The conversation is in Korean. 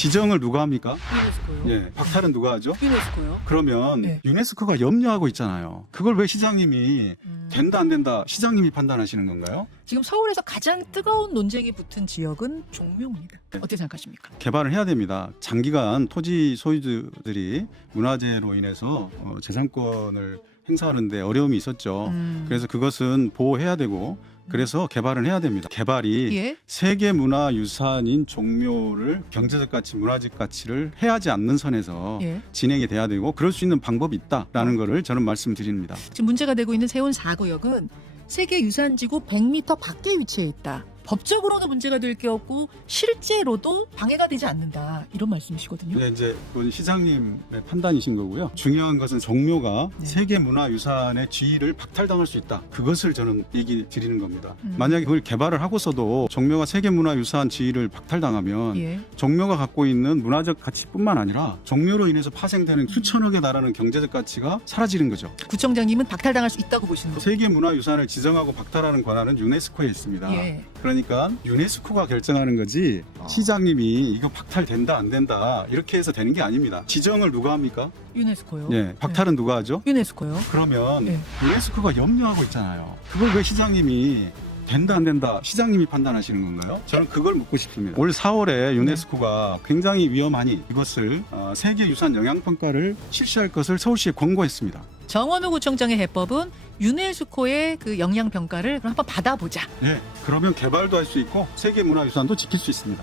지정을 누가 합니까? 유네스코요. 예, 박탈은 누가 하죠? 유네스코요. 그러면 네. 유네스코가 염려하고 있잖아요. 그걸 왜 시장님이 음. 된다 안 된다 시장님이 판단하시는 건가요? 지금 서울에서 가장 뜨거운 논쟁이 붙은 지역은 종묘입니다. 어떻게 생각하십니까? 개발을 해야 됩니다. 장기간 토지 소유주들이 문화재로 인해서 어, 재산권을 행사하는데 어려움이 있었죠. 음. 그래서 그것은 보호해야 되고 그래서 개발을 해야 됩니다. 개발이 예. 세계 문화 유산인 종묘를 경제적 가치, 문화적 가치를 해하지 않는 선에서 예. 진행이 돼야 되고 그럴 수 있는 방법이 있다라는 거를 저는 말씀드립니다. 지금 문제가 되고 있는 세운 4구역은 세계 유산지구 100m 밖에 위치해 있다. 법적으로도 문제가 될 게 없고 실제로도 방해가 되지 않는다. 이런 말씀이시거든요. 네, 이제 그건 시장님의 판단이신 거고요. 중요한 것은 종묘가 네. 세계 문화 유산의 지위를 박탈당할 수 있다. 그것을 저는 얘기 드리는 겁니다. 음. 만약에 그걸 개발을 하고서도 종묘가 세계 문화 유산 지위를 박탈당하면 예. 종묘가 갖고 있는 문화적 가치뿐만 아니라 종묘로 인해서 파생되는 수천억에 달하는 경제적 가치가 사라지는 거죠. 구청장님은 박탈당할 수 있다고 보시는 거죠. 세계 문화 유산을 지정하고 박탈하는 권한은 유네스코에 있습니다. 예. 그러니까 유네스코가 결정하는 거지 어. 시장님이 이거 박탈된다 안 된다 이렇게 해서 되는 게 아닙니다. 지정을 누가 합니까? 유네스코요. 예, 박탈은 누가 하죠? 유네스코요. 그러면 네. 유네스코가 염려하고 있잖아요. 그걸 왜 시장님이 된다 안 된다 시장님이 판단하시는 건가요? 저는 그걸 묻고 싶습니다. 올 4월에 유네스코가 굉장히 위험하니 이것을 어, 세계유산 영향평가를 실시할 것을 서울시에 권고했습니다. 정원호 구청장의 해법은 유네스코의 그 영향 평가를 한번 받아보자. 예, 그러면 개발도 할 수 있고 세계 문화유산도 지킬 수 있습니다.